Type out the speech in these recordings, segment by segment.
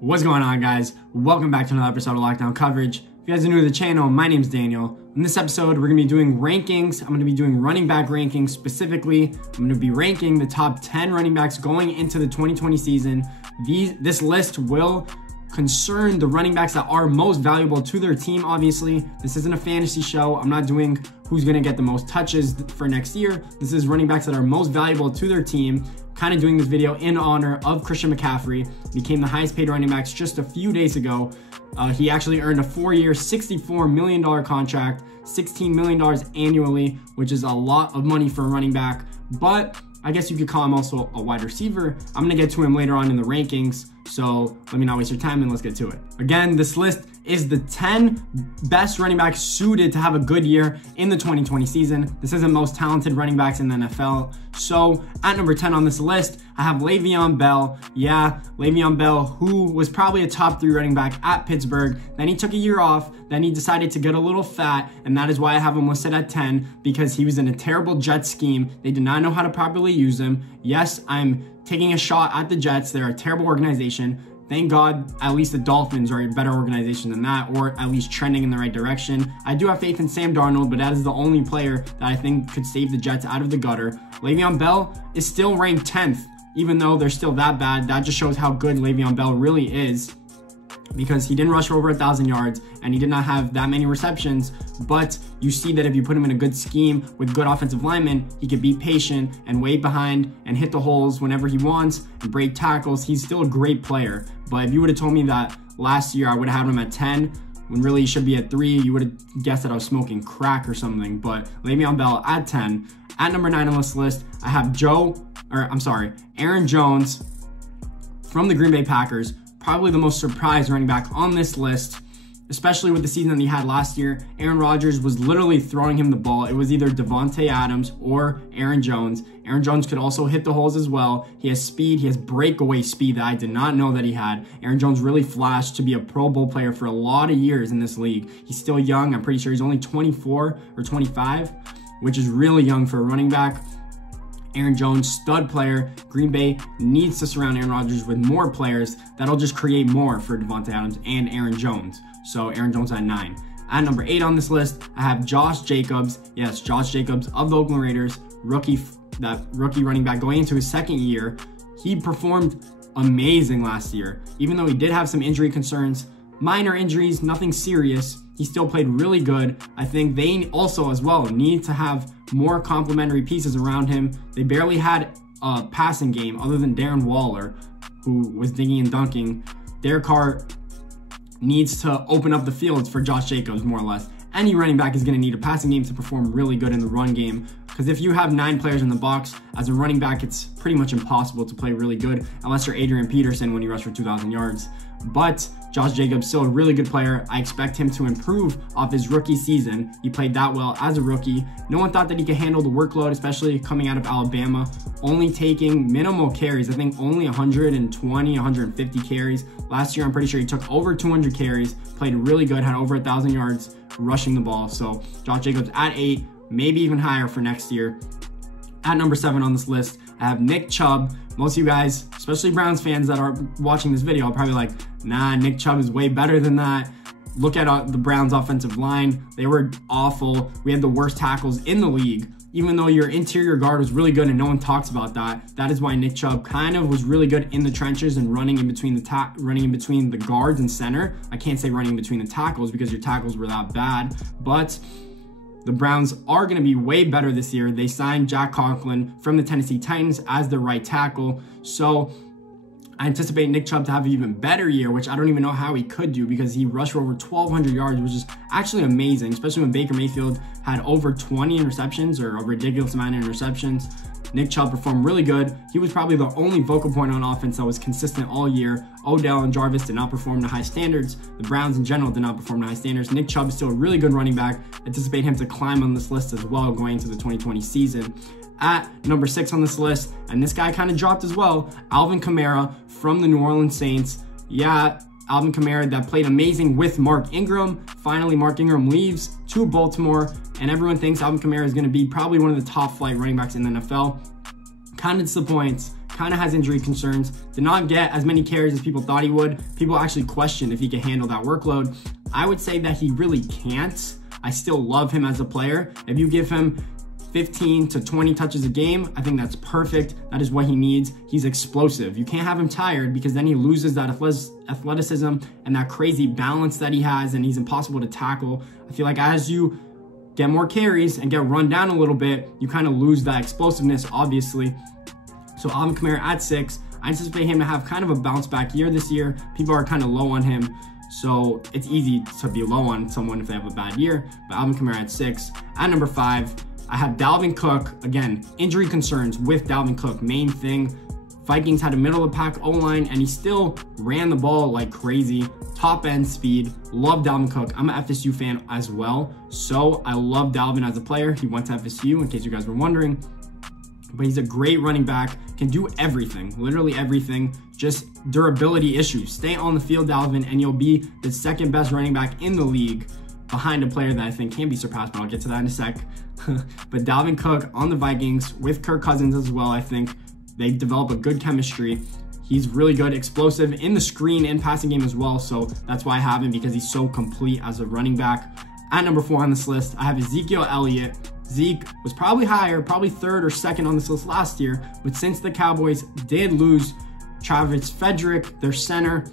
What's going on, guys? Welcome back to another episode of Lockdown Coverage. If you guys are new to the channel, my name's Daniel. In this episode, we're going to be doing rankings. I'm going to be doing running back rankings specifically. I'm going to be ranking the top 10 running backs going into the 2020 season. This list will concern the running backs that are most valuable to their team, obviously. This isn't a fantasy show. I'm not doing who's going to get the most touches for next year. This is running backs that are most valuable to their team. Kind of doing this video in honor of Christian McCaffrey. Became the highest paid running backs just a few days ago. He actually earned a 4-year, $64 million contract, $16 million annually, which is a lot of money for a running back. But I guess you could call him also a wide receiver. I'm going to get to him later on in the rankings. So let me not waste your time and let's get to it. Again, this list is the 10 best running backs suited to have a good year in the 2020 season. This is the most talented running backs in the NFL. So at number 10 on this list, I have LeVeon Bell. Yeah, LeVeon Bell, who was probably a top 3 running back at Pittsburgh. Then he took a year off. Then he decided to get a little fat. And that is why I have him listed at 10, because he was in a terrible Jets scheme. They did not know how to properly use him. Yes, I'm taking a shot at the Jets. They're a terrible organization. Thank God, at least the Dolphins are a better organization than that, or at least trending in the right direction. I do have faith in Sam Darnold, but that is the only player that I think could save the Jets out of the gutter. Le'Veon Bell is still ranked 10th, even though they're still that bad. That just shows how good Le'Veon Bell really is, because he didn't rush for over 1,000 yards and he did not have that many receptions. But you see that if you put him in a good scheme with good offensive linemen, he could be patient and wait behind and hit the holes whenever he wants and break tackles. He's still a great player. But if you would have told me that last year I would have had him at 10, when really he should be at 3, you would have guessed that I was smoking crack or something. But Le'Veon Bell at 10. At number 9 on this list, I have Aaron Jones from the Green Bay Packers. Probably the most surprised running back on this list, especially with the season that he had last year. Aaron Rodgers was literally throwing him the ball. It was either Devontae Adams or Aaron Jones. Aaron Jones could also hit the holes as well. He has speed. He has breakaway speed that I did not know that he had. Aaron Jones really flashed to be a Pro Bowl player for a lot of years in this league. He's still young. I'm pretty sure he's only 24 or 25, which is really young for a running back. Aaron Jones, stud player. Green Bay needs to surround Aaron Rodgers with more players that'll just create more for Devontae Adams and Aaron Jones. So Aaron Jones at 9. At number 8 on this list, I have Josh Jacobs. Yes, Josh Jacobs of the Oakland Raiders, rookie running back going into his second year. He performed amazing last year. Even though he did have some injury concerns, minor injuries, nothing serious, he still played really good. I think they also as well need to have more complementary pieces around him. They barely had a passing game other than Darren Waller, who was digging and dunking. Derek Carr needs to open up the fields for Josh Jacobs, more or less. Any running back is going to need a passing game to perform really good in the run game, because if you have 9 players in the box, as a running back, it's pretty much impossible to play really good unless you're Adrian Peterson when you rush for 2,000 yards. But Josh Jacobs, still a really good player. I expect him to improve off his rookie season. He played that well as a rookie. No one thought that he could handle the workload, especially coming out of Alabama, only taking minimal carries. I think only 120, 150 carries. Last year, I'm pretty sure he took over 200 carries, played really good, had over 1,000 yards rushing the ball. So Josh Jacobs at 8, maybe even higher for next year. At number 7 on this list, I have Nick Chubb. Most of you guys, especially Browns fans that are watching this video, are probably like, nah, Nick Chubb is way better than that. Look at the Browns offensive line. They were awful. We had the worst tackles in the league. Even though your interior guard was really good and no one talks about that, that is why Nick Chubb kind of was really good in the trenches and running in between the guards and center. I can't say running in between the tackles because your tackles were that bad, but the Browns are going to be way better this year. They signed Jack Conklin from the Tennessee Titans as their right tackle. So I anticipate Nick Chubb to have an even better year, which I don't even know how he could do, because he rushed for over 1,200 yards, which is actually amazing, especially when Baker Mayfield had over 20 interceptions or a ridiculous amount of interceptions. Nick Chubb performed really good. He was probably the only focal point on offense that was consistent all year. Odell and Jarvis did not perform to high standards. The Browns in general did not perform to high standards. Nick Chubb is still a really good running back. Anticipate him to climb on this list as well going into the 2020 season. At number 6 on this list, and this guy kind of dropped as well, Alvin Kamara from the New Orleans Saints. Yeah, Alvin Kamara that played amazing with Mark Ingram. Finally, Mark Ingram leaves to Baltimore, and everyone thinks Alvin Kamara is going to be probably one of the top flight running backs in the NFL. Kind of disappoints kind of has injury concerns, did not get as many carries as people thought he would. People actually questioned if he could handle that workload. I would say that he really can't. I still love him as a player. If you give him 15 to 20 touches a game, I think that's perfect. That is what he needs. He's explosive. You can't have him tired because then he loses that athleticism and that crazy balance that he has, and he's impossible to tackle. I feel like as you get more carries and get run down a little bit, you kind of lose that explosiveness, obviously. So Alvin Kamara at 6. I anticipate him to have kind of a bounce back year this year. People are kind of low on him, so it's easy to be low on someone if they have a bad year. But Alvin Kamara at 6. At number 5, I have Dalvin Cook. Again, injury concerns with Dalvin Cook. Main thing, Vikings had a middle of the pack O-line and he still ran the ball like crazy. Top end speed. Love Dalvin Cook. I'm an FSU fan as well, so I love Dalvin as a player. He went to FSU, in case you guys were wondering. But he's a great running back, can do everything, literally everything, just durability issues. Stay on the field, Dalvin, and you'll be the second best running back in the league behind a player that I think can be surpassed, but I'll get to that in a sec. But Dalvin Cook on the Vikings with Kirk Cousins as well, I think they develop a good chemistry. He's really good, explosive in the screen and passing game as well, so that's why I have him, because he's so complete as a running back. At number 4 on this list, I have Ezekiel Elliott. Zeke was probably higher, probably 3rd or 2nd on this list last year, but since the Cowboys did lose Travis Frederick, their center,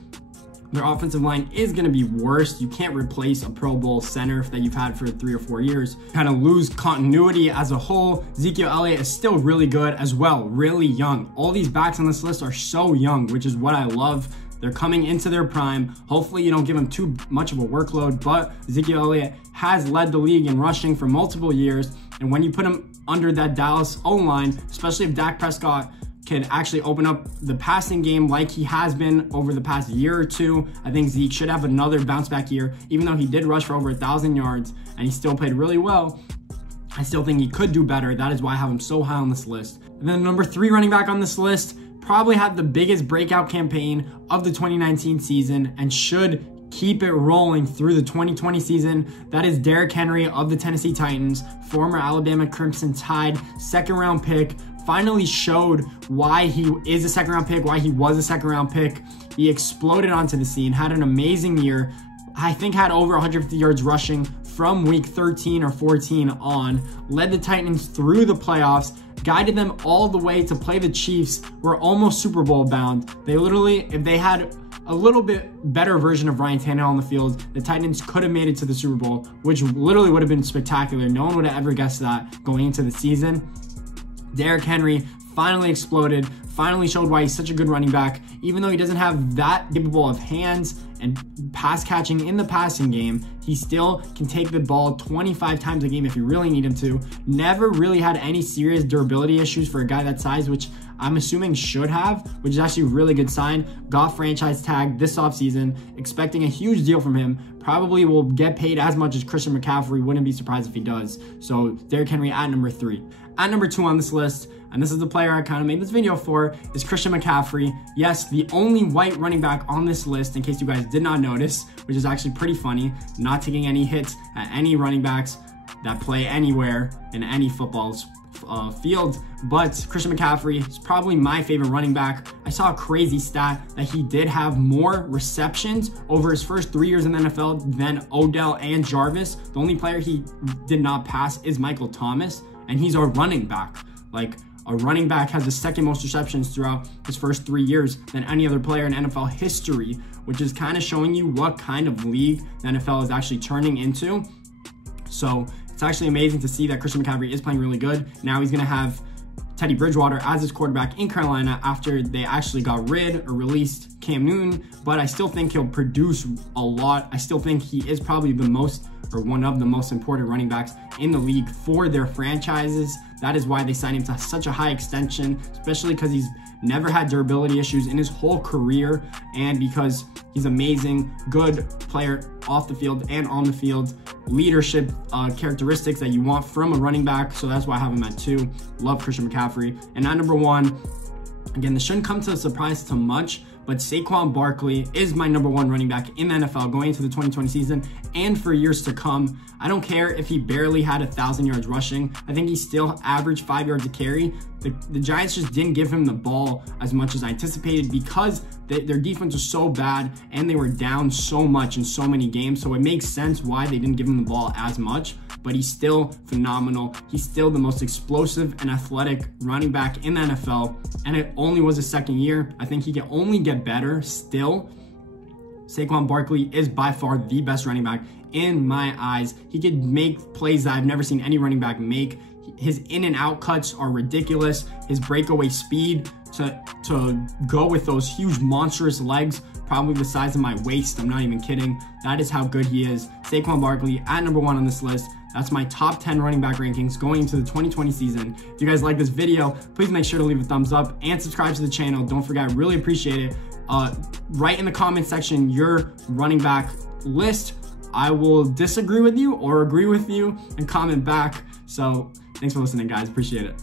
their offensive line is going to be worse. You can't replace a Pro Bowl center that you've had for 3 or 4 years. Kind of lose continuity as a whole. Ezekiel Elliott is still really good as well, really young. All these backs on this list are so young, which is what I love. They're coming into their prime. Hopefully you don't give them too much of a workload, but Ezekiel Elliott has led the league in rushing for multiple years. And when you put him under that Dallas O-line, especially if Dak Prescott can actually open up the passing game like he has been over the past year or two, I think Zeke should have another bounce back year. Even though he did rush for over 1,000 yards and he still played really well, I still think he could do better. That is why I have him so high on this list. And then number 3 running back on this list probably had the biggest breakout campaign of the 2019 season and should keep it rolling through the 2020 season. That is Derrick Henry of the Tennessee Titans, former Alabama Crimson Tide, 2nd round pick. Finally showed why he is a 2nd round pick, why he was a 2nd round pick. He exploded onto the scene, had an amazing year. I think had over 150 yards rushing from week 13 or 14 on, led the Titans through the playoffs, guided them all the way to play the Chiefs, were almost Super Bowl bound. They literally, if they had a little bit better version of Ryan Tannehill on the field, the Titans could have made it to the Super Bowl, which literally would have been spectacular. No one would have ever guessed that going into the season. Derrick Henry finally exploded, finally showed why he's such a good running back. Even though he doesn't have that capable of hands and pass catching in the passing game, he still can take the ball 25 times a game if you really need him to. Never really had any serious durability issues for a guy that size, which I'm assuming should have, which is actually a really good sign. Got franchise tagged this offseason, expecting a huge deal from him. Probably will get paid as much as Christian McCaffrey. Wouldn't be surprised if he does. So Derrick Henry at number 3. At number 2 on this list, and this is the player I kind of made this video for, is Christian McCaffrey. Yes, the only white running back on this list, in case you guys did not notice, which is actually pretty funny. Not taking any hits at any running backs that play anywhere in any football field, but Christian McCaffrey is probably my favorite running back. I saw a crazy stat that he did have more receptions over his first 3 years in the NFL than Odell and Jarvis. The only player he did not pass is Michael Thomas, and he's a running back. Like, a running back has the 2nd most receptions throughout his first 3 years than any other player in NFL history, which is kind of showing you what kind of league the NFL is actually turning into. So it's actually amazing to see that Christian McCaffrey is playing really good. Now he's going to have Teddy Bridgewater as his quarterback in Carolina after they actually got rid or released Cam Newton, but I still think he'll produce a lot. I still think he is probably the most, or one of the most important running backs in the league for their franchises. That is why they signed him to such a high extension, especially because he's never had durability issues in his whole career, and because he's amazing, good player off the field and on the field, leadership characteristics that you want from a running back. So that's why I have him at 2. Love Christian McCaffrey. And at number 1, Again, this shouldn't come to a surprise to much, but Saquon Barkley is my #1 running back in the NFL going into the 2020 season and for years to come. I don't care if he barely had 1,000 yards rushing. I think he still averaged 5 yards a carry. The Giants just didn't give him the ball as much as I anticipated because their defense was so bad and they were down so much in so many games. So it makes sense why they didn't give him the ball as much, but he's still phenomenal. He's still the most explosive and athletic running back in the NFL. And it only was his second year. I think he can only get better still. Saquon Barkley is by far the best running back in my eyes. He could make plays that I've never seen any running back make. His in and out cuts are ridiculous. His breakaway speed to go with those huge monstrous legs, probably the size of my waist. I'm not even kidding. That is how good he is. Saquon Barkley at #1 on this list. That's my top 10 running back rankings going into the 2020 season. If you guys like this video, please make sure to leave a thumbs up and subscribe to the channel. Don't forget, I really appreciate it. Write in the comment section your running back list. I will disagree with you or agree with you and comment back. So thanks for listening, guys. Appreciate it.